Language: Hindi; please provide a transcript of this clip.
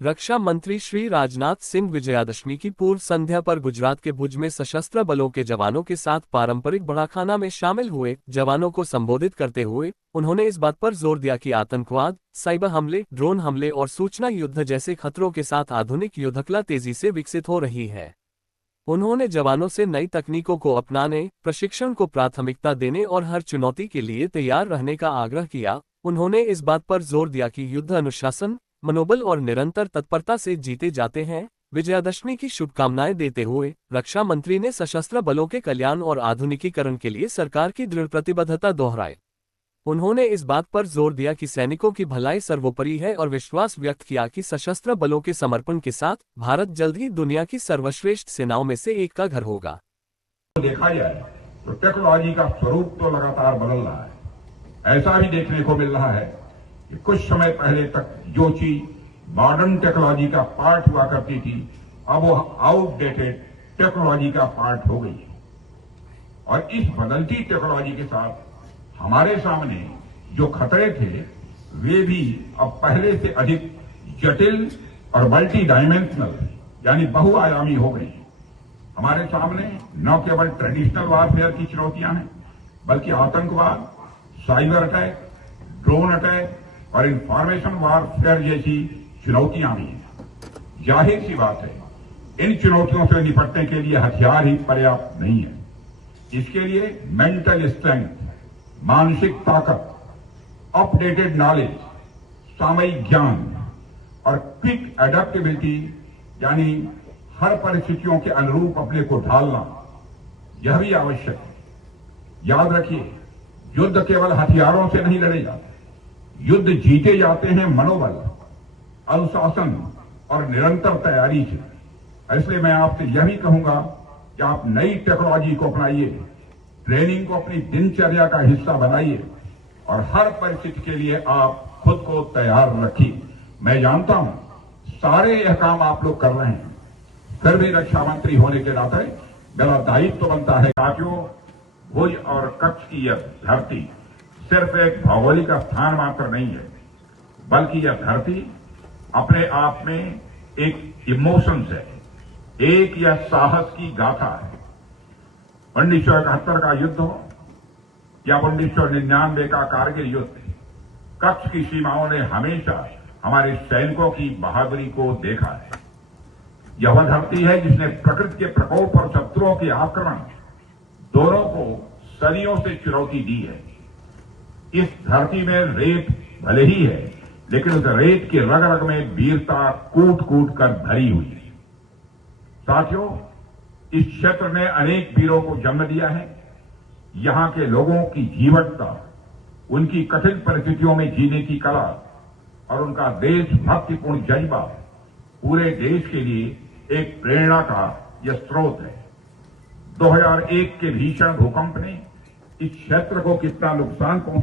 रक्षा मंत्री श्री राजनाथ सिंह विजयादशमी की पूर्व संध्या पर गुजरात के भुज में सशस्त्र बलों के जवानों के साथ पारंपरिक बड़ाखाना में शामिल हुए जवानों को संबोधित करते हुए उन्होंने इस बात पर जोर दिया कि आतंकवाद, साइबर हमले, ड्रोन हमले और सूचना युद्ध जैसे खतरों के साथ आधुनिक युद्धकला तेजी से विकसित हो रही है। उन्होंने जवानों से नई तकनीकों को अपनाने, प्रशिक्षण को प्राथमिकता देने और हर चुनौती के लिए तैयार रहने का आग्रह किया। उन्होंने इस बात पर जोर दिया कि युद्ध अनुशासन, मनोबल और निरंतर तत्परता से जीते जाते हैं। विजयादशमी की शुभकामनाएं देते हुए रक्षा मंत्री ने सशस्त्र बलों के कल्याण और आधुनिकीकरण के लिए सरकार की दृढ़ प्रतिबद्धता दोहराई। उन्होंने इस बात पर जोर दिया कि सैनिकों की भलाई सर्वोपरि है और विश्वास व्यक्त किया कि सशस्त्र बलों के समर्पण के साथ भारत जल्द ही दुनिया की सर्वश्रेष्ठ सेनाओं में से एक का घर होगा। देखा जाए तो टेक्नोलॉजी का स्वरूप तो लगातार बदल रहा है। ऐसा भी देखने को मिल रहा है कि कुछ समय पहले तक जो चीज मॉडर्न टेक्नोलॉजी का पार्ट हुआ करती थी, अब वो आउटडेटेड टेक्नोलॉजी का पार्ट हो गई है। और इस बदलती टेक्नोलॉजी के साथ हमारे सामने जो खतरे थे वे भी अब पहले से अधिक जटिल और मल्टी डायमेंशनल यानी बहुआयामी हो गई। हमारे सामने न केवल ट्रेडिशनल वारफेयर की चुनौतियां हैं, बल्कि आतंकवाद, साइबर अटैक, ड्रोन अटैक और इंफॉर्मेशन वारफेयर जैसी चुनौतियां भी हैं। जाहिर सी बात है, इन चुनौतियों से निपटने के लिए हथियार ही पर्याप्त नहीं है। इसके लिए मेंटल स्ट्रेंथ, मानसिक ताकत, अपडेटेड नॉलेज, सामयिक ज्ञान और क्विक एडेप्टेबिलिटी यानी हर परिस्थितियों के अनुरूप अपने को ढालना, यह भी आवश्यक है। याद रखिए, युद्ध केवल हथियारों से नहीं लड़े जाते, युद्ध जीते जाते हैं मनोबल, अनुशासन और निरंतर तैयारी से। इसलिए मैं आपसे यह भी कहूंगा कि आप नई टेक्नोलॉजी को अपनाइए, ट्रेनिंग को अपनी दिनचर्या का हिस्सा बनाइए और हर परिस्थिति के लिए आप खुद को तैयार रखिए। मैं जानता हूं सारे यह काम आप लोग कर रहे हैं, फिर भी रक्षा मंत्री होने के नाते मेरा दायित्व तो बनता है। साथियों, भुज और कच्छ की यह धरती सिर्फ एक भौगोलिक स्थान मात्र नहीं है, बल्कि यह धरती अपने आप में एक इमोशंस है, एक यह साहस की गाथा है। 1971 का युद्ध हो या 1999 का कारगिल युद्ध, कच्छ की सीमाओं ने हमेशा हमारे सैनिकों की बहादुरी को देखा है। यह वह धरती है जिसने प्रकृति के प्रकोप और शत्रुओं के आक्रमण दोनों को सदियों से चुनौती दी है। इस धरती में रेत भले ही है, लेकिन उस रेत की रग रग में वीरता कूट कूट कर भरी हुई है। साथियों, इस क्षेत्र ने अनेक वीरों को जन्म दिया है। यहां के लोगों की जीवटता, उनकी कठिन परिस्थितियों में जीने की कला और उनका देशभक्तिपूर्ण जज्बा पूरे देश के लिए एक प्रेरणा का यह स्रोत है। 2001 के भीषण भूकंप ने इस क्षेत्र को कितना नुकसान पहुंचा